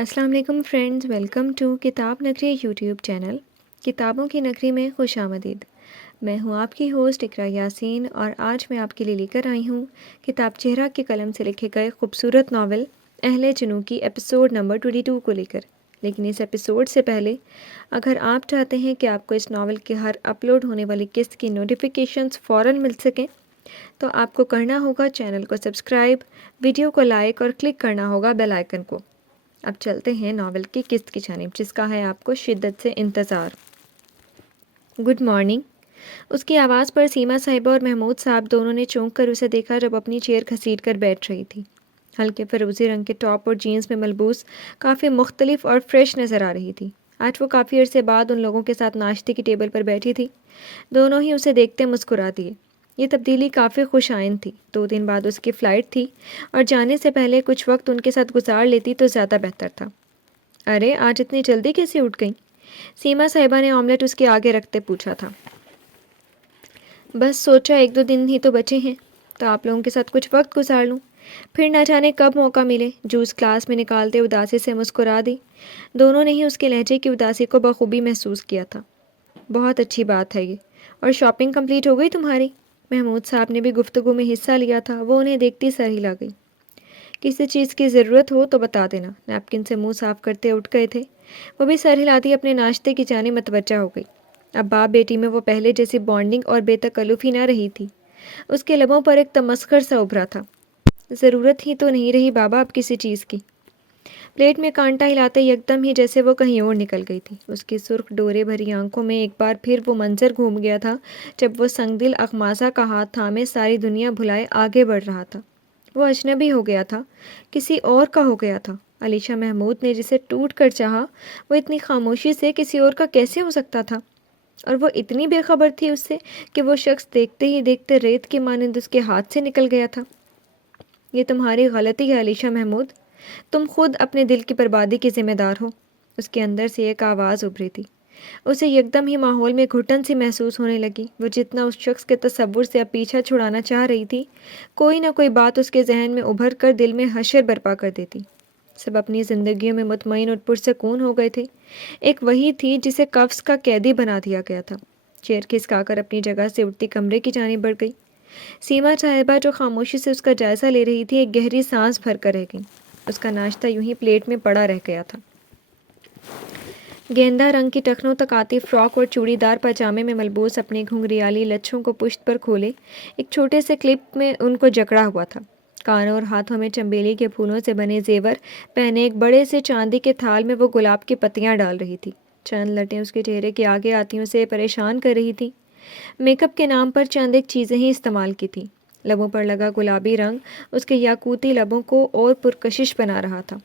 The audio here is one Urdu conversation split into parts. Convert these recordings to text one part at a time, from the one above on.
السلام علیکم فرینڈز، ویلکم ٹو کتاب نگری یوٹیوب چینل۔ کتابوں کی نگری میں خوش آمدید۔ میں ہوں آپ کی ہوسٹ اقرا یاسین، اور آج میں آپ کے لیے لے کر آئی ہوں کتاب چہرہ کے قلم سے لکھے گئے خوبصورت ناول اہل جنوں کی ایپیسوڈ نمبر 22 کو لے کر۔ لیکن اس ایپیسوڈ سے پہلے اگر آپ چاہتے ہیں کہ آپ کو اس ناول کے ہر اپلوڈ ہونے والی قسط کی نوٹیفیکیشنز فوراً مل سکیں، تو آپ کو کرنا ہوگا چینل کو سبسکرائب، ویڈیو کو لائک اور کلک کرنا ہوگا بیل آئیکن کو۔ اب چلتے ہیں ناول کی قسط کی جانب، جس کا ہے آپ کو شدت سے انتظار۔ Good morning. اس کی آواز پر سیما صاحبہ اور محمود صاحب دونوں نے چونک کر اسے دیکھا جب اپنی چیئر گھسیٹ کر بیٹھ رہی تھی۔ ہلکے فیروزی رنگ کے ٹاپ اور جینس میں ملبوس کافی مختلف اور فریش نظر آ رہی تھی۔ آج وہ کافی عرصے بعد ان لوگوں کے ساتھ ناشتے کی ٹیبل پر بیٹھی تھی۔ دونوں ہی اسے دیکھتے مسکرا دیے۔ یہ تبدیلی کافی خوش آئند تھی۔ 2 دن بعد اس کی فلائٹ تھی اور جانے سے پہلے کچھ وقت ان کے ساتھ گزار لیتی تو زیادہ بہتر تھا۔ ارے آج اتنی جلدی کیسے اٹھ گئیں؟ سیما صاحبہ نے آملیٹ اس کے آگے رکھتے پوچھا تھا۔ بس سوچا 1-2 دن ہی تو بچے ہیں تو آپ لوگوں کے ساتھ کچھ وقت گزار لوں، پھر نہ جانے کب موقع ملے۔ جوس کلاس میں نکالتے اداسی سے مسکرا دی۔ دونوں نے ہی اس کے لہجے کی اداسی کو بخوبی محسوس کیا تھا۔ بہت اچھی بات ہے یہ۔ اور شاپنگ کمپلیٹ ہو گئی تمہاری؟ محمود صاحب نے بھی گفتگو میں حصہ لیا تھا۔ وہ انہیں دیکھتی سر ہلا گئی۔ کسی چیز کی ضرورت ہو تو بتا دینا۔ نیپکن سے منہ صاف کرتے اٹھ گئے تھے۔ وہ بھی سر ہلاتی اپنے ناشتے کی جانب متوجہ ہو گئی۔ اب باپ بیٹی میں وہ پہلے جیسی بانڈنگ اور بے تکلفی نہ رہی تھی۔ اس کے لبوں پر ایک تمسخر سا ابھرا تھا۔ ضرورت ہی تو نہیں رہی بابا اب کسی چیز کی۔ پلیٹ میں کانٹا ہلاتے یکدم ہی جیسے وہ کہیں اور نکل گئی تھی۔ اس کی سرخ ڈورے بھری آنکھوں میں ایک بار پھر وہ منظر گھوم گیا تھا جب وہ سنگ دل اخماسہ کا ہاتھ تھامے ساری دنیا بھلائے آگے بڑھ رہا تھا۔ وہ اجنبی ہو گیا تھا، کسی اور کا ہو گیا تھا۔ علیشہ محمود نے جسے ٹوٹ کر چاہا، وہ اتنی خاموشی سے کسی اور کا کیسے ہو سکتا تھا؟ اور وہ اتنی بے خبر تھی اس سے کہ وہ شخص دیکھتے ہی دیکھتے ریت کے مانند اس کے ہاتھ سے نکل گیا تھا۔ یہ تمہاری غلطی ہے علیشہ محمود، تم خود اپنے دل کی بربادی کی ذمہ دار ہو۔ اس کے اندر سے ایک آواز ابھری تھی۔ اسے یکدم ہی ماحول میں گھٹن سی محسوس ہونے لگی۔ وہ جتنا اس شخص کے تصور سے اب پیچھا چھڑانا چاہ رہی تھی، کوئی نہ کوئی بات اس کے ذہن میں ابھر کر دل میں حشر برپا کر دیتی۔ سب اپنی زندگیوں میں مطمئن اور پرسکون ہو گئے تھے، ایک وہی تھی جسے قفس کا قیدی بنا دیا گیا تھا۔ چیئر کھسکا کر اپنی جگہ سے اٹھتی کمرے کی جانب بڑھ گئی۔ سیما صاحبہ جو خاموشی سے اس کا جائزہ لے رہی تھی، ایک گہری سانس بھر کر رہ گئی۔ اس کا ناشتہ یوں ہی پلیٹ میں پڑا رہ گیا تھا۔ گیندا رنگ کی ٹخنوں تک آتی فراک اور چوڑی دار پاجامے میں ملبوس اپنے گھنگریالی لچھوں کو پشت پر کھولے ایک چھوٹے سے کلپ میں ان کو جکڑا ہوا تھا۔ کانوں اور ہاتھوں میں چنبیلی کے پھولوں سے بنے زیور پہنے ایک بڑے سے چاندی کے تھال میں وہ گلاب کی پتیاں ڈال رہی تھی۔ چند لٹیں اس کے چہرے کے آگے آتی اسے پریشان کر رہی تھی۔ میک اپ کے نام پر چند ایک چیزیں ہی استعمال کی تھی۔ لبوں پر لگا گلابی رنگ اس کے یاقوتی لبوں کو اور پرکشش بنا رہا تھا۔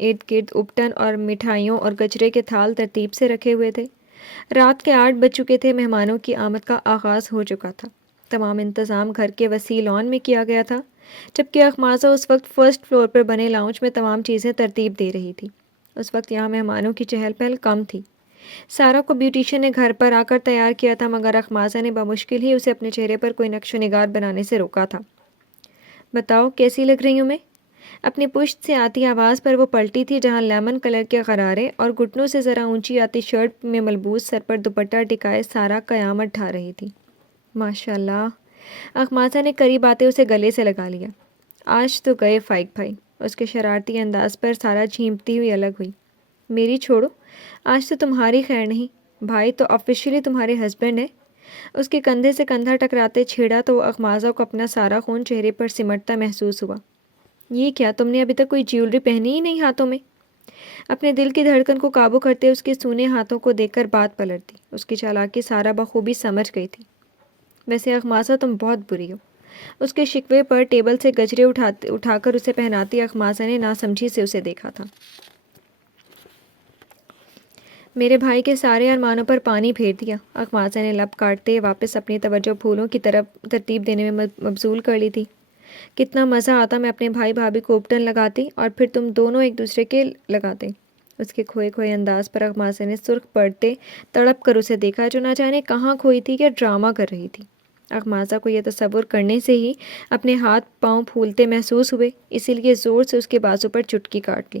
ارد گرد اپٹن اور مٹھائیوں اور گجرے کے تھال ترتیب سے رکھے ہوئے تھے۔ رات کے 8 بج چکے تھے۔ مہمانوں کی آمد کا آغاز ہو چکا تھا۔ تمام انتظام گھر کے وسیع لان میں کیا گیا تھا، جبکہ اخماسہ اس وقت فرسٹ فلور پر بنے لاؤنج میں تمام چیزیں ترتیب دے رہی تھی۔ اس وقت یہاں مہمانوں کی چہل پہل کم تھی۔ سارا کو بیوٹیشین نے گھر پر آ کر تیار کیا تھا، مگر اخماسہ نے بمشکل ہی اسے اپنے چہرے پر کوئی نقش و نگار بنانے سے روکا تھا۔ بتاؤ کیسی لگ رہی ہوں میں؟ اپنی پشت سے آتی آواز پر وہ پلٹی تھی، جہاں لیمن کلر کے غرارے اور گھٹنوں سے ذرا اونچی آتی شرٹ میں ملبوس سر پر دوپٹہ ٹکائے سارا قیامت ڈھا رہی تھی۔ ماشاء اللہ۔ اخماسہ نے قریب آتے اسے گلے سے لگا لیا۔ آج تو گئے فائق بھائی۔ اس کے شرارتی انداز پر سارا جھیمتی ہوئی الگ ہوئی۔ میری چھوڑو، آج تو تمہاری خیر نہیں، بھائی تو آفیشیلی تمہارے ہسبینڈ ہے۔ اس کے کندھے سے کندھا ٹکراتے چھیڑا تو وہ اخماسہ کو اپنا سارا خون چہرے پر سمٹتا محسوس ہوا۔ یہ کیا، تم نے ابھی تک کوئی جیولری پہنی ہی نہیں ہاتھوں میں؟ اپنے دل کی دھڑکن کو قابو کرتے اس کے سونے ہاتھوں کو دیکھ کر بات پلٹ دی۔ اس کی چالاکی سارا بخوبی سمجھ گئی تھی۔ ویسے اخماسہ تم بہت بری ہو۔ اس کے شکوے پر ٹیبل سے گجرے اٹھا کر اسے پہناتی اخماسہ نے ناسمجھی سے اسے دیکھا تھا۔ میرے بھائی کے سارے ارمانوں پر پانی پھیر دیا۔ اخماسہ نے لب کاٹتے واپس اپنی توجہ پھولوں کی طرف ترتیب دینے میں مبذول کر لی تھی۔ کتنا مزہ آتا میں اپنے بھائی بھابھی کو اپٹن لگاتی اور پھر تم دونوں ایک دوسرے کے لگاتے۔ اس کے کھوئے کھوئے انداز پر اخماسہ نے سرخ پڑتے تڑپ کر اسے دیکھا، جو نہ جانے کہاں کھوئی تھی یا ڈرامہ کر رہی تھی۔ اخماسہ کو یہ تصور کرنے سے ہی اپنے ہاتھ پاؤں پھولتے محسوس ہوئے، اسی لیے زور سے اس کے بازو پر چٹکی کاٹ لی۔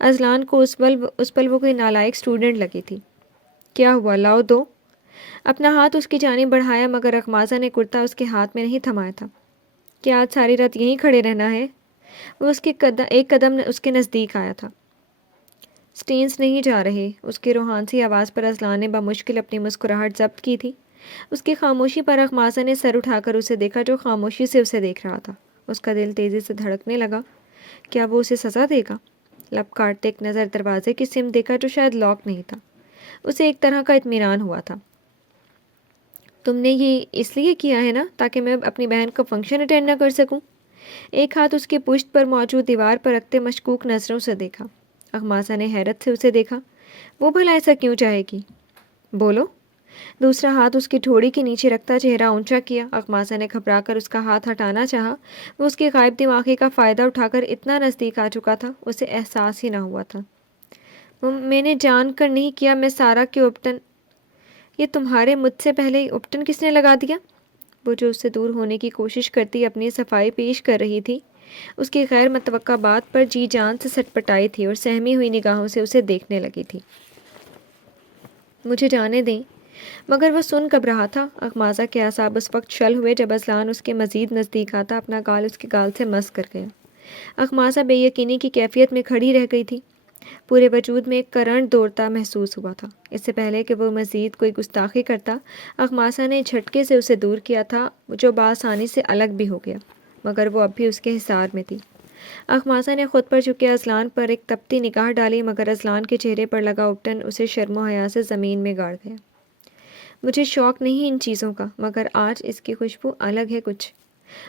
اذلان کو اس پل وہ کوئی نالائق اسٹوڈنٹ لگی تھی۔ کیا ہوا، لاؤ دو۔ اپنا ہاتھ اس کی جانب بڑھایا مگر اخماسہ نے کرتا اس کے ہاتھ میں نہیں تھمایا تھا۔ کیا آج ساری رات یہیں کھڑے رہنا ہے؟ وہ ایک قدم اس کے نزدیک آیا تھا۔ سٹینز نہیں جا رہے۔ اس کی روحانسی آواز پر اذلان نے بمشکل اپنی مسکراہٹ ضبط کی تھی۔ اس کی خاموشی پر اخماسہ نے سر اٹھا کر اسے دیکھا جو خاموشی سے اسے دیکھ رہا تھا۔ اس کا دل تیزی سے دھڑکنے لگا۔ کیا وہ اسے سزا دے گا؟ لب کاٹتے ایک نظر دروازے کی سمت دیکھا جو شاید لاک نہیں تھا۔ اسے ایک طرح کا اطمینان ہوا تھا۔ تم نے یہ اس لیے کیا ہے نا تاکہ میں اپنی بہن کا فنکشن اٹینڈ نہ کر سکوں؟ ایک ہاتھ اس کی پشت پر موجود دیوار پر رکھتے مشکوک نظروں سے دیکھا۔ اخماسہ نے حیرت سے اسے دیکھا۔ وہ بھلا ایسا کیوں چاہے گی؟ بولو۔ دوسرا ہاتھ اس کی ٹھوڑی کے نیچے رکھتا چہرہ اونچا کیا۔ اخماسہ نے گھبرا کر اس کا ہاتھ ہٹانا چاہا۔ وہ اس کی غائب دماغی کا فائدہ اٹھا کر اتنا نزدیک آ چکا تھا اسے احساس ہی نہ ہوا تھا۔ میں نے جان کر نہیں کیا، میں سارا کے اپٹن۔ یہ تمہارے مجھ سے پہلے اپٹن کس نے لگا دیا؟ وہ جو اس سے دور ہونے کی کوشش کرتی اپنی صفائی پیش کر رہی تھی، اس کی غیر متوقع بات پر جی جان سے سٹپٹائی تھی اور سہمی ہوئی نگاہوں سے اسے دیکھنے لگی تھی۔ مجھے جانے دیں۔ مگر وہ سن کب رہا تھا؟ اخماسہ کے اعصاب اس وقت شل ہوئے جب اذلان اس کے مزید نزدیک آتا اپنا گال اس کے گال سے مس کر گیا۔ اخماسہ بے یقینی کی کیفیت میں کھڑی رہ گئی تھی۔ پورے وجود میں ایک کرنٹ دوڑتا محسوس ہوا تھا۔ اس سے پہلے کہ وہ مزید کوئی گستاخی کرتا، اخماسہ نے جھٹکے سے اسے دور کیا تھا جو بآسانی سے الگ بھی ہو گیا، مگر وہ اب بھی اس کے حصار میں تھی۔ اخماسہ نے خود پر جھکے اذلان پر ایک تپتی نگاہ ڈالی مگر اذلان کے چہرے پر لگا اپٹن اسے شرم و حیا سے زمین میں گاڑ گیا۔ مجھے شوق نہیں ان چیزوں کا، مگر آج اس کی خوشبو الگ ہے کچھ۔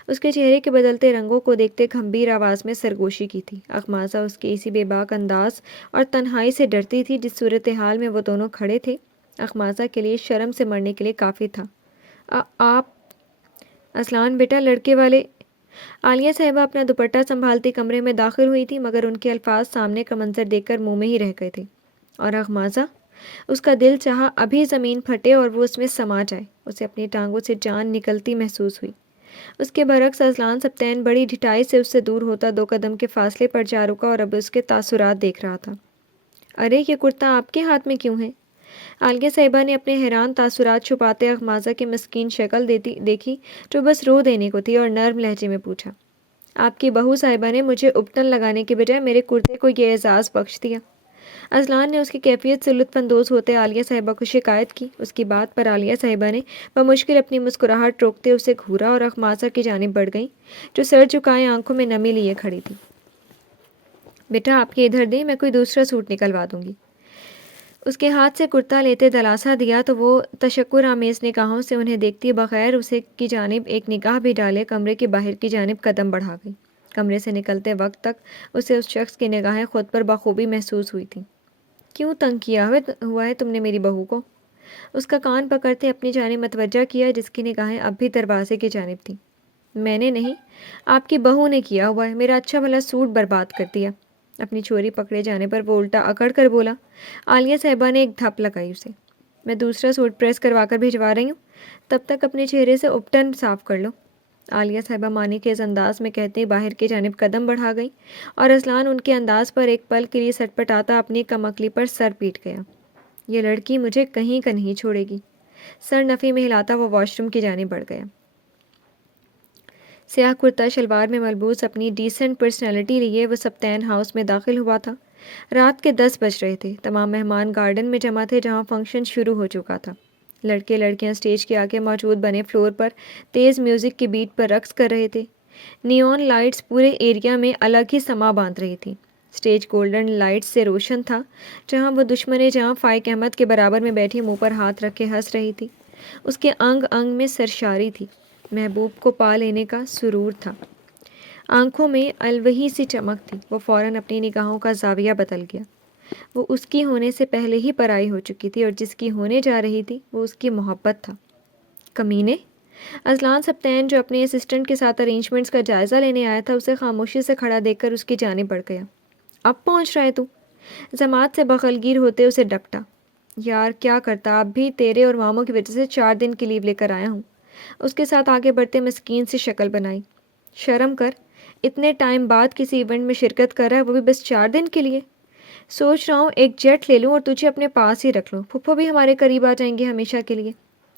اس کے چہرے کے بدلتے رنگوں کو دیکھتے گھمبیر آواز میں سرگوشی کی تھی۔ اخماسہ اس کے اسی بے باک انداز اور تنہائی سے ڈرتی تھی جس صورتحال میں وہ دونوں کھڑے تھے۔ اخماسہ کے لیے شرم سے مرنے کے لیے کافی تھا۔ آپ اذلان بیٹا، لڑکے والے۔ عالیہ صاحبہ اپنا دوپٹہ سنبھالتی کمرے میں داخل ہوئی تھی مگر ان کے الفاظ سامنے کا منظر دیکھ کر منہ میں ہی رہ گئے تھے، اور اخماسہ اس کا دل چاہا ابھی زمین پھٹے اور وہ اس میں سما جائے۔ اسے اپنی ٹانگوں سے جان نکلتی محسوس ہوئی۔ اس کے برعکس اذلان سبتین بڑی ڈھٹائی سے اس سے دور ہوتا 2 قدم کے فاصلے پر جا رکا اور اب اس کے تاثرات دیکھ رہا تھا۔ ارے یہ کرتا آپ کے ہاتھ میں کیوں ہے؟ عالیہ صاحبہ نے اپنے حیران تاثرات چھپاتے اخماسہ کی مسکین شکل دیکھی جو بس رو دینے کو تھی اور نرم لہجے میں پوچھا، آپ کی بہو صاحبہ نے مجھے اپٹن لگانے کے بجائے میرے کرتے کو یہ اعزاز بخش دیا۔ اذلان نے اس کی کیفیت سے لطف اندوز ہوتے عالیہ صاحبہ کو شکایت کی۔ اس کی بات پر عالیہ صاحبہ نے بمشکل اپنی مسکراہٹ روکتے اسے گھورا اور اخماسہ کی جانب بڑھ گئیں جو سر جھکائے آنکھوں میں نمی لیے کھڑی تھی۔ بیٹا آپ کے ادھر دیں، میں کوئی دوسرا سوٹ نکلوا دوں گی۔ اس کے ہاتھ سے کرتا لیتے دلاسا دیا تو وہ تشکر آمیز نگاہوں سے انہیں دیکھتی بغیر اسے کی جانب ایک نگاہ بھی ڈالے کمرے کی باہر کی جانب قدم بڑھا گئی۔ کمرے سے نکلتے وقت تک اسے اس شخص کی نگاہیں خود پر بخوبی محسوس ہوئی تھیں۔ کیوں تنگ کیا ہوا ہے تم نے میری بہو کو؟ اس کا کان پکڑتے اپنی جانب متوجہ کیا جس کی نگاہیں اب بھی دروازے کی جانب تھیں۔ میں نے نہیں، آپ کی بہو نے کیا ہوا ہے، میرا اچھا بھلا سوٹ برباد کر دیا۔ اپنی چوری پکڑے جانے پر وہ الٹا اکڑ کر بولا۔ عالیہ صاحبہ نے ایک دھپ لگائی اسے۔ میں دوسرا سوٹ پریس کروا کر بھجوا رہی ہوں، تب تک اپنے چہرے سے اپٹن صاف کر لو۔ عالیہ صاحبہ مانی کے اس انداز میں کہتے باہر کی جانب قدم بڑھا گئی اور اذلان ان کے انداز پر ایک پل کے لیے سٹپٹاتا اپنی کمکلی پر سر پیٹ گیا۔ یہ لڑکی مجھے کہیں کا نہیں چھوڑے گی۔ سر نفی میں ہلاتا وہ واش روم کی جانب بڑھ گیا۔ سیاہ کرتا شلوار میں ملبوس اپنی ڈیسنٹ پرسنالٹی لیے وہ سبتین ہاؤس میں داخل ہوا تھا۔ رات کے 10 بج رہے تھے۔ تمام مہمان گارڈن میں جمع تھے جہاں فنکشن شروع ہو چکا تھا۔ لڑکے لڑکیاں سٹیج کے آگے موجود بنے فلور پر تیز میوزک کی بیٹ پر رقص کر رہے تھے۔ نیون لائٹس پورے ایریا میں الگ ہی سما باندھ رہی تھی۔ سٹیج گولڈن لائٹس سے روشن تھا۔ جہاں وہ دشمن جہاں فائق احمد کے برابر میں بیٹھی منہ پر ہاتھ رکھے ہنس رہی تھی، اس کے انگ انگ میں سرشاری تھی۔ محبوب کو پا لینے کا سرور تھا۔ آنکھوں میں الوہی سی چمک تھی۔ وہ فوراً اپنی نگاہوں کا زاویہ بدل گیا۔ وہ اس کی ہونے سے پہلے ہی پرائی ہو چکی تھی اور جس کی ہونے جا رہی تھی وہ اس کی محبت تھا۔ کمینے! اذلان سبتین جو اپنے اسسٹنٹ کے ساتھ ارینجمنٹس کا جائزہ لینے آیا تھا اسے خاموشی سے کھڑا دیکھ کر اس کی جانب بڑھ گیا۔ اب پہنچ رہا ہے تو؟ جماعت سے بغلگیر ہوتے اسے ڈپٹا۔ یار کیا کرتا، اب بھی تیرے اور ماموں کی وجہ سے 4 دن کی لیو لے کر آیا ہوں۔ اس کے ساتھ آگے بڑھتے مسکین سی شکل بنائی۔ شرم کر، اتنے ٹائم بعد کسی ایونٹ میں شرکت کر رہا ہے، وہ بھی بس 4 دن کے لیے۔ سوچ رہا ہوں ایک جیٹ لے لوں اور تجھے اپنے پاس ہی رکھ لوں، پھپھو بھی ہمارے قریب آ جائیں گے ہمیشہ کے لیے۔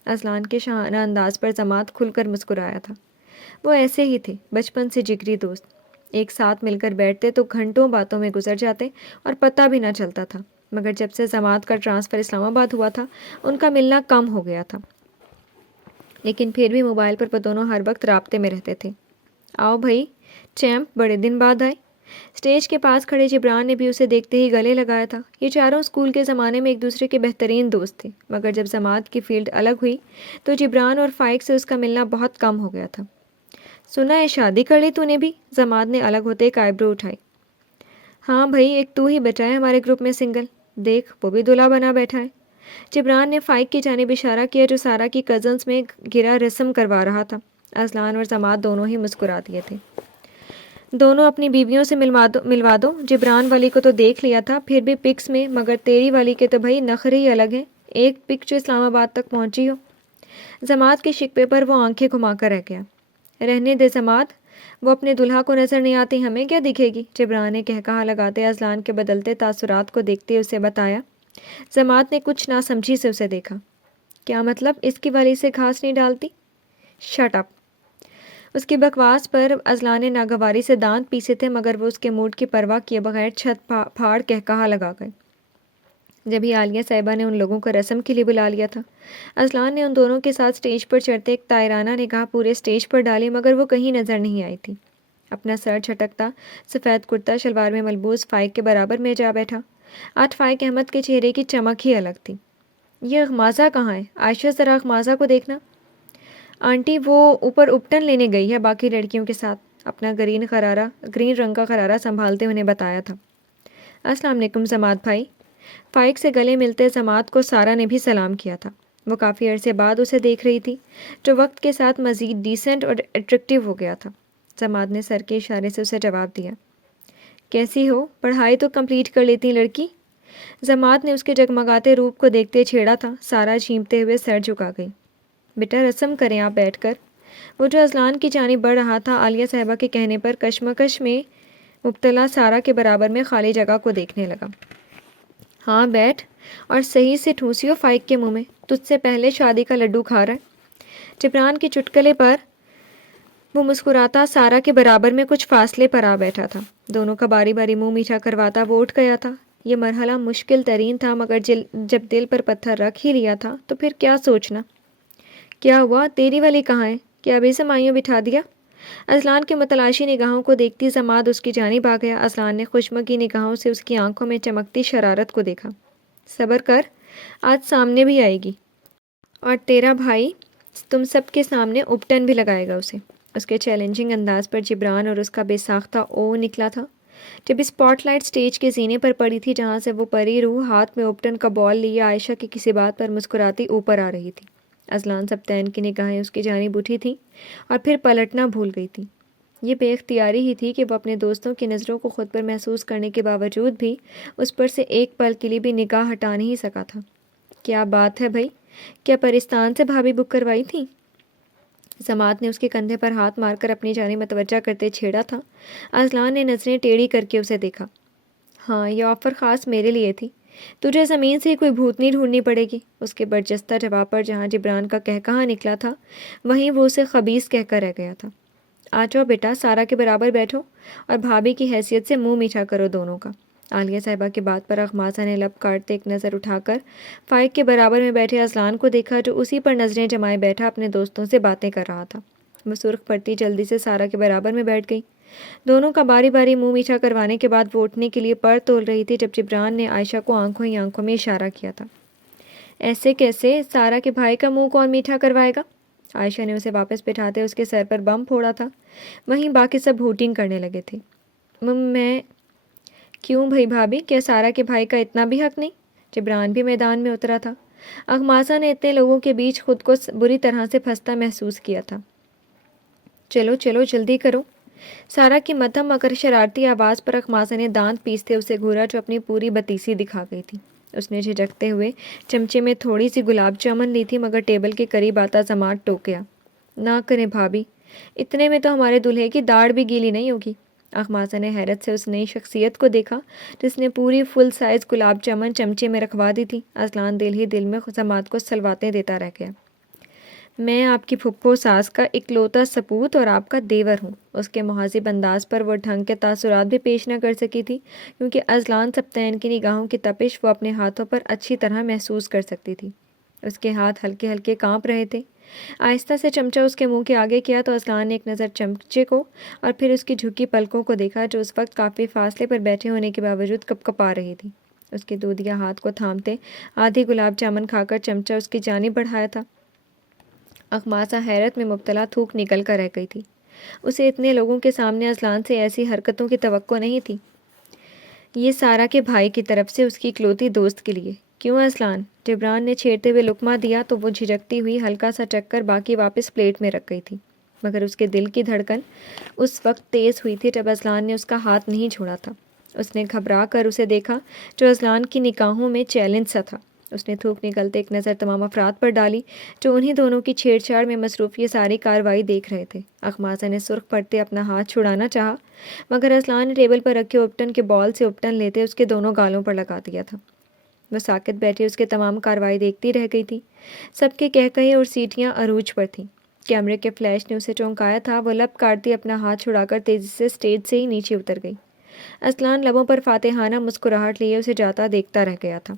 اذلان کے شاہانہ انداز پر ضماد کھل کر مسکرایا تھا۔ وہ ایسے ہی تھے، بچپن سے جگری دوست، ایک ساتھ مل کر بیٹھتے تو گھنٹوں باتوں میں گزر جاتے اور پتہ بھی نہ چلتا تھا، مگر جب سے ضماد کا ٹرانسفر اسلام آباد ہوا تھا ان کا ملنا کم ہو گیا تھا، لیکن پھر بھی موبائل پر وہ دونوں ہر وقت رابطے میں رہتے تھے۔ آؤ بھائی چیمپ، بڑے دن بعد آئے۔ اسٹیج کے پاس کھڑے جبران نے بھی اسے دیکھتے ہی گلے لگایا تھا۔ یہ چاروں اسکول کے زمانے میں ایک دوسرے کے بہترین دوست تھے، مگر جب ضماد کی فیلڈ الگ ہوئی تو جبران اور فائق سے اس کا ملنا بہت کم ہو گیا تھا۔ سنا ہے شادی کر لی تو نے بھی؟ ضماد نے الگ ہوتے ایک آئی برو اٹھائی۔ ہاں بھائی، ایک تو ہی بچا ہے ہمارے گروپ میں سنگل، دیکھ وہ بھی دلہا بنا بیٹھا ہے۔ جبران نے فائق کی جانب اشارہ کیا جو سارا کی کزنز میں گرا رسم کروا رہا تھا۔ اذلان اور ضماد دونوں ہی مسکرا دیے تھے۔ دونوں اپنی بیویوں سے ملوا دو۔ جبران والی کو تو دیکھ لیا تھا، پھر بھی پکس میں، مگر تیری والی کے تو بھائی نخرے ہی الگ ہیں، ایک پک جو اسلام آباد تک پہنچی ہو۔ ضماد کے شکوے پر وہ آنکھیں گھما کر رہ گیا۔ رہنے دے ضماد، وہ اپنے دلہا کو نظر نہیں آتی، ہمیں کیا دکھے گی؟ جبران نے کہا لگاتے اذلان کے بدلتے تاثرات کو دیکھتے اسے بتایا۔ ضماد نے کچھ نہ سمجھی سے اسے دیکھا۔ کیا مطلب؟ اس کی والی سے گھاس نہیں ڈالتی؟ Shut up. اس کی بکواس پر اذلان نے ناگواری سے دانت پیسے تھے، مگر وہ اس کے موڈ کی پرواہ کیے بغیر چھت پھاڑ کہا لگا گئے۔ جبھی عالیہ صاحبہ نے ان لوگوں کو رسم کے لیے بلا لیا تھا، اذلان نے ان دونوں کے ساتھ اسٹیج پر چڑھتے ایک طائرانہ نگاہ پورے اسٹیج پر ڈالی، مگر وہ کہیں نظر نہیں آئی تھی۔ اپنا سر جھٹکتا سفید کرتا شلوار میں ملبوس فائق کے برابر میں جا بیٹھا۔ آج فائق احمد کے چہرے کی چمک ہی الگ تھی۔ یہ اغمازہ کہاں ہے؟ عائشہ ذرا اغمازہ کو دیکھنا۔ آنٹی وہ اوپر اپٹن لینے گئی ہے باقی لڑکیوں کے ساتھ، اپنا گرین رنگ کا غرارہ سنبھالتے انہیں بتایا تھا۔ السلام علیکم ضماد بھائی۔ فائق سے گلے ملتے ضماد کو سارا نے بھی سلام کیا تھا۔ وہ کافی عرصے بعد اسے دیکھ رہی تھی، جو وقت کے ساتھ مزید ڈیسنٹ اور اٹریکٹیو ہو گیا تھا۔ ضماد نے سر کے اشارے سے اسے جواب دیا۔ کیسی ہو؟ پڑھائی تو کمپلیٹ کر لیتی لڑکی؟ ضماد نے اس کے جگمگاتے روپ کو دیکھتے چھیڑا تھا۔ سارا چھینپتے ہوئے سر جھکا گئی۔ بیٹا رسم کریں آپ بیٹھ کر۔ وہ جو اذلان کی جانب بڑھ رہا تھا، عالیہ صاحبہ کے کہنے پر کشمکش میں مبتلا سارا کے برابر میں خالی جگہ کو دیکھنے لگا۔ ہاں بیٹھ، اور صحیح سے ٹھونسیو فائق کے منہ میں، تجھ سے پہلے شادی کا لڈو کھا رہا ہے۔ جبران کے چٹکلے پر وہ مسکراتا سارا کے برابر میں کچھ فاصلے پر آ بیٹھا تھا۔ دونوں کا باری باری منہ میٹھا کرواتا وہ اٹھ گیا تھا۔ یہ مرحلہ مشکل ترین تھا، مگر جب دل پر پتھر رکھ ہی لیا تھا تو پھر کیا سوچنا۔ کیا ہوا؟ تیری والی کہاں ہے؟ کیا ابھی سے مائیوں بٹھا دیا؟ اذلان کے متلاشی نگاہوں کو دیکھتی ضماد اس کی جانب آ گیا۔ اذلان نے خوشمگی نگاہوں سے اس کی آنکھوں میں چمکتی شرارت کو دیکھا۔ صبر کر، آج سامنے بھی آئے گی، اور تیرا بھائی تم سب کے سامنے اپٹن بھی لگائے گا اسے۔ اس کے چیلنجنگ انداز پر جبران اور اس کا بے ساختہ او نکلا تھا۔ جب اسپاٹ لائٹ سٹیج کے زینے پر پڑی تھی جہاں سے وہ پری روح ہاتھ میں اوپٹن کا بال لیے عائشہ کی کسی بات پر مسکراتی اوپر آ رہی تھی، اذلان سبطین کی نگاہیں اس کی جانب اٹھی تھیں اور پھر پلٹنا بھول گئی تھی۔ یہ بے اختیاری ہی تھی کہ وہ اپنے دوستوں کی نظروں کو خود پر محسوس کرنے کے باوجود بھی اس پر سے ایک پل کے لیے بھی نگاہ ہٹا نہیں سکا تھا۔ کیا بات ہے بھائی؟ کیا پرستان سے بھابھی بک کروائی تھی؟ ضماد نے اس کے کندھے پر ہاتھ مار کر اپنی جانب متوجہ کرتے چھیڑا تھا۔ اذلان نے نظریں ٹیڑھی کر کے اسے دیکھا۔ ہاں، یہ آفر خاص میرے لیے تھی، تجھے زمین سے کوئی بھوتنی ڈھونڈنی پڑے گی۔ اس کے برجستہ جواب پر جہاں جبران کا کہا نکلا تھا، وہیں وہ اسے خبیث کہہ کر رہ گیا تھا۔ آ جاؤ بیٹا، سارا کے برابر بیٹھو اور بھابھی کی حیثیت سے منہ میٹھا کرو دونوں کا۔ عالیہ صاحبہ کی بات پر اغمازہ نے لب کاٹتے ایک نظر اٹھا کر فائق کے برابر میں بیٹھے اذلان کو دیکھا، جو اسی پر نظریں جمائے بیٹھا اپنے دوستوں سے باتیں کر رہا تھا۔ وہ سرخ پڑتی جلدی سے سارا کے برابر میں بیٹھ گئی۔ دونوں کا باری باری منہ میٹھا کروانے کے بعد وہ اٹھنے کے لیے پر تول رہی تھی جب جبران نے عائشہ کو آنکھوں ہی آنکھوں میں اشارہ کیا تھا۔ ایسے کیسے؟ سارا کے بھائی کا منہ کون میٹھا کروائے گا؟ عائشہ نے اسے واپس بٹھاتے اس کے سر پر بم پھوڑا تھا۔ وہیں باقی سب ہوٹنگ کرنے لگے تھے۔ میں کیوں بھائی بھابھی، کیا سارا کے بھائی کا اتنا بھی حق نہیں؟ جبران بھی میدان میں اترا تھا۔ اغمازہ نے اتنے لوگوں کے بیچ خود کو بری طرح سے پھنستا محسوس کیا تھا۔ چلو چلو جلدی کرو۔ سارا کی مدھم مگر شرارتی آواز پر اغمازہ نے دانت پیستے اسے گھورا، جو اپنی پوری بتیسی دکھا گئی تھی۔ اس نے جھجکتے ہوئے چمچے میں تھوڑی سی گلاب جامن لی تھی، مگر ٹیبل کے قریب آتا ضماد ٹوکیا۔ نہ کریں بھابھی، اتنے میں تو ہمارے دولہے کی داڑھ بھی گیلی نہیں ہوگی۔ اخماسہ نے حیرت سے اس نئی شخصیت کو دیکھا جس نے پوری فل سائز گلاب جامن چمچے میں رکھوا دی تھی۔ اذلان دل ہی دل میں سماعت کو سلواتیں دیتا رہ گیا۔ میں آپ کی پھپھو ساس کا اکلوتا سپوت اور آپ کا دیور ہوں۔ اس کے مہذب انداز پر وہ ڈھنگ کے تاثرات بھی پیش نہ کر سکی تھی، کیونکہ اذلان سبطین کی نگاہوں کی تپش وہ اپنے ہاتھوں پر اچھی طرح محسوس کر سکتی تھی۔ اس کے ہاتھ ہلکے ہلکے کانپ رہے تھے۔ آہستہ سے چمچہ اس کے منہ کے آگے کیا تو اذلان نے ایک نظر چمچے کو اور پھر اس کی جھکی پلکوں کو دیکھا جو اس وقت کافی فاصلے پر بیٹھے ہونے کے باوجود کپ کپا رہی تھی۔ اس کے دودیا ہاتھ کو تھامتے آدھی گلاب جامن کھا کر چمچہ اس کی جانب بڑھایا تھا۔ اخماسہ حیرت میں مبتلا تھوک نکل کر رہ گئی تھی۔ اسے اتنے لوگوں کے سامنے اذلان سے ایسی حرکتوں کی توقع نہیں تھی، یہ سارا کے بھائی کی طرف سے اس کی اکلوتی دوست کے لیے۔ کیوں اذلان؟ جبران نے چھیڑتے ہوئے لقمہ دیا تو وہ جھجکتی ہوئی ہلکا سا چکھ کر باقی واپس پلیٹ میں رکھ گئی تھی، مگر اس کے دل کی دھڑکن اس وقت تیز ہوئی تھی جب اذلان نے اس کا ہاتھ نہیں چھوڑا تھا۔ اس نے گھبرا کر اسے دیکھا جو اذلان کی نگاہوں میں چیلنج سا تھا۔ اس نے تھوک نکلتے ایک نظر تمام افراد پر ڈالی جو انہی دونوں کی چھیڑ چھاڑ میں مصروف یہ ساری کارروائی دیکھ رہے تھے۔ اخماسہ نے سرخ پڑتے اپنا ہاتھ چھڑانا چاہا، مگر اذلان نے ٹیبل پر رکھے اپٹن کے بال سے اپٹن لیتے اس کے دونوں گالوں پر لگا دیا تھا۔ وہ ساکت بیٹھے اس کے تمام کارروائی دیکھتی رہ گئی تھی۔ سب کے قہقہے اور سیٹیاں عروج پر تھیں۔ کیمرے کے فلیش نے اسے چونکایا تھا۔ وہ لب کاٹتی اپنا ہاتھ چھڑا کر تیزی سے اسٹیج سے ہی نیچے اتر گئی۔ اذلان لبوں پر فاتحانہ مسکراہٹ لیے اسے جاتا دیکھتا رہ گیا تھا۔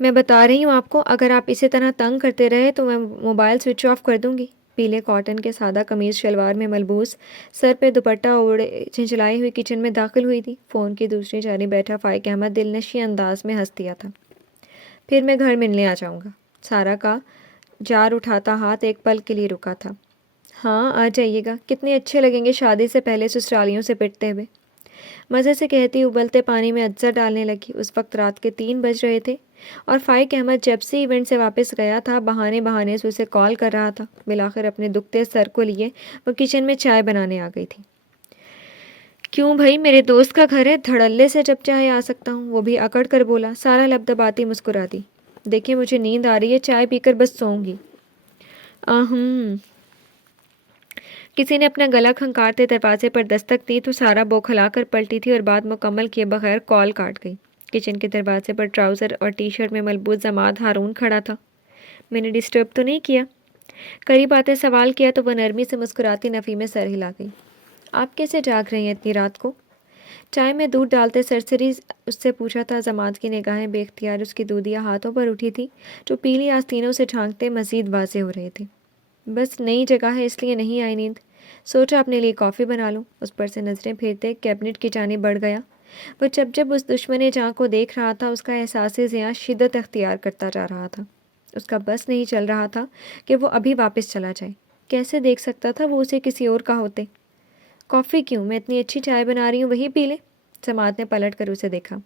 میں بتا رہی ہوں آپ کو، اگر آپ اسی طرح تنگ کرتے رہے تو میں موبائل سوئچ آف کر دوں گی۔ پیلے کاٹن کے سادہ قمیض شلوار میں ملبوس، سر پہ دوپٹہ اوڑھے چنچلائی ہوئی کچن میں داخل ہوئی تھی۔ فون کی دوسری جانب بیٹھا فائق احمد دلنشیں انداز میں ہنس دیا تھا۔ پھر میں گھر ملنے آ جاؤں گا۔ سارا کا جار اٹھاتا ہاتھ ایک پل کے لیے رکا تھا۔ ہاں آ جائیے گا، کتنے اچھے لگیں گے شادی سے پہلے سسرالیوں سے پٹتے ہوئے، مزے سے کہتی ابلتے پانی میں اجزا ڈالنے لگی۔ اس وقت رات کے 3 بج رہے تھے اور فائق احمد جب سے ایونٹ سے واپس گیا تھا بہانے بہانے سے اسے کال کر رہا تھا۔ بالآخر اپنے دکھتے سر کو لیے وہ کچن میں چائے بنانے آ گئی تھی۔ کیوں بھائی، میرے دوست کا گھر ہے، دھڑلے سے جب چاہے آ سکتا ہوں، وہ بھی اکڑ کر بولا۔ سارا لب دباتی مسکرا دی۔ دیکھیں مجھے نیند آ رہی ہے، چائے پی کر بس سوؤں گی۔ کسی نے اپنا گلا کھنکارتے دروازے پر دستک دی تو سارا بوکھلا کر پلٹی تھی اور بات مکمل کیے بغیر کال کاٹ گئی۔ کچن کے دروازے پر ٹراؤزر اور ٹی شرٹ میں ملبوس جماد ہارون کھڑا تھا۔ میں نے ڈسٹرب تو نہیں کیا؟ قریب آتے سوال کیا تو وہ نرمی سے مسکراتی نفی میں سر ہلا گئی۔ آپ کیسے جاگ رہی ہیں اتنی رات کو؟ چائے میں دودھ ڈالتے سرسری اس سے پوچھا تھا۔ جماد کی نگاہیں بے اختیار اس کی دودیا ہاتھوں پر اٹھی تھی جو پیلی آستینوں سے جھانکتے مزید واضح ہو رہے تھے۔ بس نئی جگہ ہے اس لیے نہیں آئی نیند، سوچا اپنے لیے کافی بنا لوں۔ اس پر سے نظریں پھیرتے کیبنٹ کی جانب بڑھ گیا۔ وہ جب اس دشمن جاں کو دیکھ رہا تھا اس کا احساس زیاں شدت اختیار کرتا جا رہا تھا۔ اس کا بس نہیں چل رہا تھا کہ وہ ابھی واپس چلا جائے۔ کیسے دیکھ سکتا تھا وہ اسے کسی اور کا ہوتے؟ کافی کیوں، میں اتنی اچھی چائے بنا رہی ہوں، وہی پی لے۔ جماعت نے پلٹ کر اسے دیکھا۔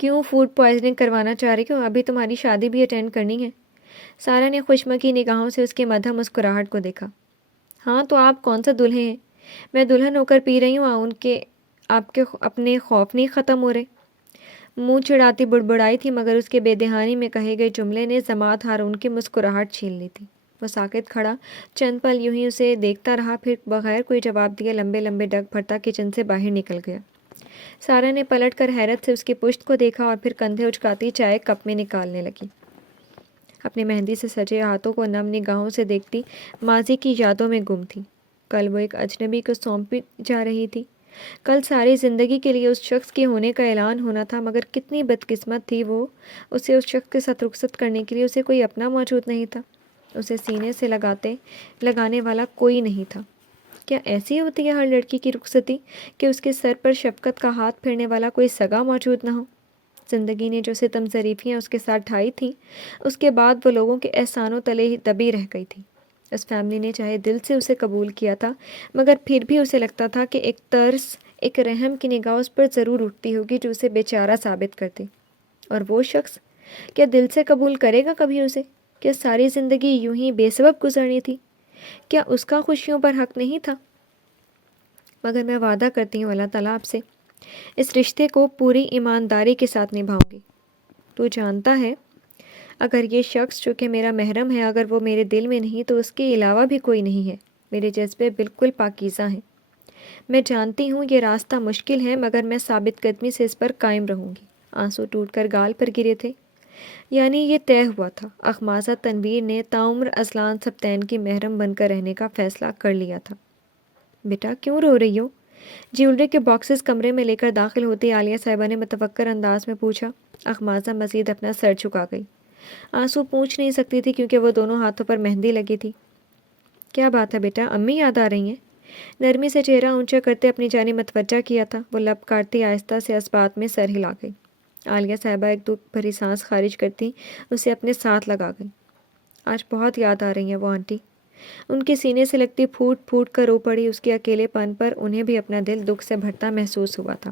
کیوں فوڈ پوائزننگ کروانا چاہ رہی ہو؟ ابھی تمہاری شادی بھی اٹینڈ کرنی ہے۔ سارا نے خوشمکی نگاہوں سے اس کے مدھم مسکراہٹ کو دیکھا۔ ہاں تو آپ کون سا دلہے ہیں؟ میں دلہن ہو کر پی رہی ہوں، ان کے آپ کے اپنے خوف نہیں ختم ہو رہے؟ منہ چڑھاتی بڑبڑائی تھی، مگر اس کے بے دہانی میں کہے گئے جملے نے جماد ہارون کی مسکراہٹ چھین لی تھی۔ وہ ساکت کھڑا چند پل یوں ہی اسے دیکھتا رہا، پھر بغیر کوئی جواب دیے لمبے لمبے ڈگ بھرتا کچن سے باہر نکل گیا۔ سارا نے پلٹ کر حیرت سے اس کی پشت کو دیکھا اور پھر کندھے اچکاتی چائے کپ میں نکالنے لگی۔ اپنے مہندی سے سجے ہاتھوں کو نم نگاہوں سے دیکھتی ماضی کی یادوں میں گم تھی۔ کل وہ ایک اجنبی کو سونپی جا رہی تھی، کل ساری زندگی کے لیے اس شخص کے ہونے کا اعلان ہونا تھا، مگر کتنی بدقسمت تھی وہ، اسے اس شخص کے ساتھ رخصت کرنے کے لیے اسے کوئی اپنا موجود نہیں تھا، اسے سینے سے لگانے والا کوئی نہیں تھا۔ کیا ایسی ہوتی ہے ہر لڑکی کی رخصتی کہ اس کے سر پر شفقت کا ہاتھ پھیرنے والا کوئی سگا موجود نہ ہو؟ زندگی نے جو ستم ظریفیاں اس کے ساتھ ڈھائی تھیں، اس کے بعد وہ لوگوں کے احسانوں تلے ہی دبی رہ گئی تھی۔ اس فیملی نے چاہے دل سے اسے قبول کیا تھا، مگر پھر بھی اسے لگتا تھا کہ ایک ترس، ایک رحم کی نگاہ اس پر ضرور اٹھتی ہوگی جو اسے بیچارہ ثابت کرتی۔ اور وہ شخص کیا دل سے قبول کرے گا کبھی اسے؟ کیا ساری زندگی یوں ہی بے سبب گزرنی تھی؟ کیا اس کا خوشیوں پر حق نہیں تھا؟ مگر میں وعدہ کرتی ہوں اللہ تعالیٰ آپ سے، اس رشتے کو پوری ایمانداری کے ساتھ نبھاؤں گی۔ تو جانتا ہے اگر یہ شخص جو کہ میرا محرم ہے اگر وہ میرے دل میں نہیں تو اس کے علاوہ بھی کوئی نہیں ہے۔ میرے جذبے بالکل پاکیزہ ہیں۔ میں جانتی ہوں یہ راستہ مشکل ہے مگر میں ثابت قدمی سے اس پر قائم رہوں گی۔ آنسو ٹوٹ کر گال پر گرے تھے۔ یعنی یہ طے ہوا تھا۔ اخماسہ تنویر نے تاعمر اذلان سبطین کی محرم بن کر رہنے کا فیصلہ کر لیا تھا۔ بیٹا کیوں رو رہی ہو؟ جیولری کے باکسز کمرے میں لے کر داخل ہوتی عالیہ صاحبہ نے متفکر انداز میں پوچھا۔ اخماسہ مزید اپنا سر جھکا گئی۔ آنسو پوچھ نہیں سکتی تھی کیونکہ وہ دونوں ہاتھوں پر مہندی لگی تھی۔ کیا بات ہے بیٹا، امی یاد آ رہی ہیں؟ نرمی سے چہرہ اونچا کرتے اپنی جانب متوجہ کیا تھا۔ وہ لب کاٹتی آہستہ سے اس بات میں سر ہلا گئی۔ عالیہ صاحبہ ایک دکھ بھری سانس خارج کرتی اسے اپنے ساتھ لگا گئی۔ آج بہت یاد آ رہی ہیں وہ آنٹی۔ ان کے سینے سے لگتی پھوٹ پھوٹ کر رو پڑی اس کے اکیلے پن پر انہیں بھی اپنا دل دکھ سے بھرتا محسوس ہوا تھا۔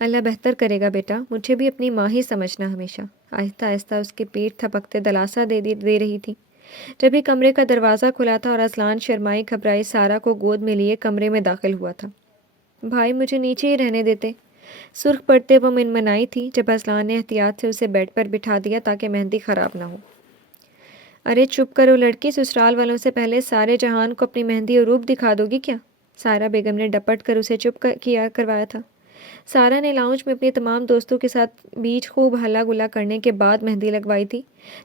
اللہ بہتر کرے گا بیٹا، مجھے بھی اپنی ماں ہی سمجھنا ہمیشہ۔ آہستہ آہستہ اس کے پیٹ تھپکتے دلاسا دے رہی تھی۔ جب ہی کمرے کا دروازہ کھلا تھا اور اذلان شرمائی گھبرائی سارا کو گود میں لیے کمرے میں داخل ہوا تھا۔ بھائی مجھے نیچے ہی رہنے دیتے۔ سرخ پڑتے وہ منمنائی تھی جب اذلان نے احتیاط سے اسے بیڈ پر بٹھا دیا تاکہ مہندی خراب نہ ہو۔ ارے چپ کرو لڑکی، سسرال والوں سے پہلے سارے جہان کو اپنی مہندی عروب دکھا دو گی کیا؟ سارا بیگم نے ڈپٹ کر اسے چپ کیا کروایا تھا۔ سارا نے لاؤنج میں اپنی تمام دوستوں کے ساتھ بیچ خوب ہلا گلا کرنے کے بعد مہندی لگوائی تھی،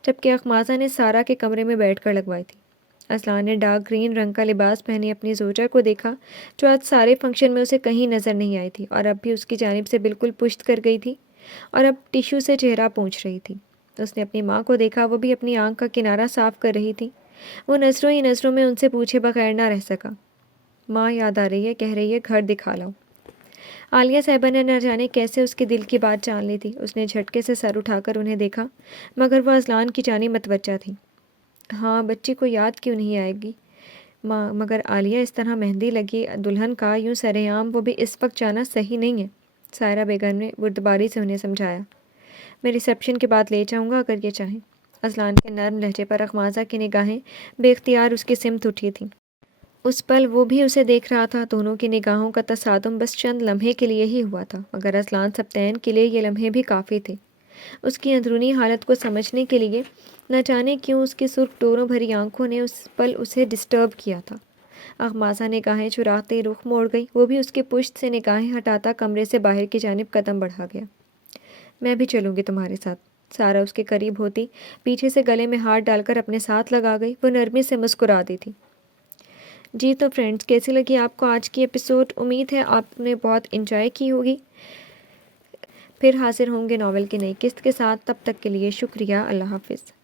جبکہ اخماسہ نے سارا کے کمرے میں بیٹھ کر لگوائی تھی۔ اذلان نے ڈارک گرین رنگ کا لباس پہنی اپنی زوجہ کو دیکھا جو آج سارے فنکشن میں اسے کہیں نظر نہیں آئی تھی اور اب بھی اس کی جانب سے بالکل پشت کر گئی تھی اور اب ٹیشو سے چہرہ پونچھ رہی تھی۔ اس نے اپنی ماں کو دیکھا، وہ بھی اپنی آنکھ کا کنارہ صاف کر رہی تھی۔ وہ نظروں ہی نظروں میں ان سے پوچھے بغیر نہ رہ سکا۔ ماں یاد آ رہی ہے، کہہ رہی ہے گھر دکھا لاؤ۔ عالیہ صاحبہ نے نہ جانے کیسے اس کے دل کی بات جان لی تھی۔ اس نے جھٹکے سے سر اٹھا کر انہیں دیکھا مگر وہ اذلان کی جانب متوجہ تھی۔ ہاں بچی کو یاد کیوں نہیں آئے گی ماں، مگر عالیہ اس طرح مہندی لگی دلہن کا یوں سرِ عام وہ بھی اس وقت جانا صحیح نہیں ہے۔ سائرہ بیگم نے بردباری سے انہیں سمجھایا۔ میں ریسیپشن کے بعد لے جاؤں گا اگر یہ چاہیں۔ اذلان کے نرم لہجے پر اخماسہ کی نگاہیں بے اختیار اس کی سمت اٹھی تھیں۔ اس پل وہ بھی اسے دیکھ رہا تھا۔ دونوں کی نگاہوں کا تصادم بس چند لمحے کے لیے ہی ہوا تھا مگر اذلان سبطین کے لیے یہ لمحے بھی کافی تھے اس کی اندرونی حالت کو سمجھنے کے لیے۔ نہ جانے کیوں اس کی سرخ ڈوروں بھری آنکھوں نے اس پل اسے ڈسٹرب کیا تھا۔ اخماسہ نگاہیں چراتے رخ موڑ گئی، وہ بھی اس کے پشت سے نگاہیں ہٹاتا کمرے سے باہر کی جانب قدم بڑھا گیا۔ میں بھی چلوں گی تمہارے ساتھ۔ سارا اس کے قریب ہوتی پیچھے سے گلے میں ہاتھ ڈال کر اپنے ساتھ لگا گئی۔ وہ نرمی سے مسکرا دی تھی۔ جی تو فرینڈز، کیسی لگی آپ کو آج کی ایپیسوڈ؟ امید ہے آپ نے بہت انجوائے کی ہوگی۔ پھر حاضر ہوں گے ناول کی نئی قسط کے ساتھ، تب تک کے لیے شکریہ۔ اللہ حافظ۔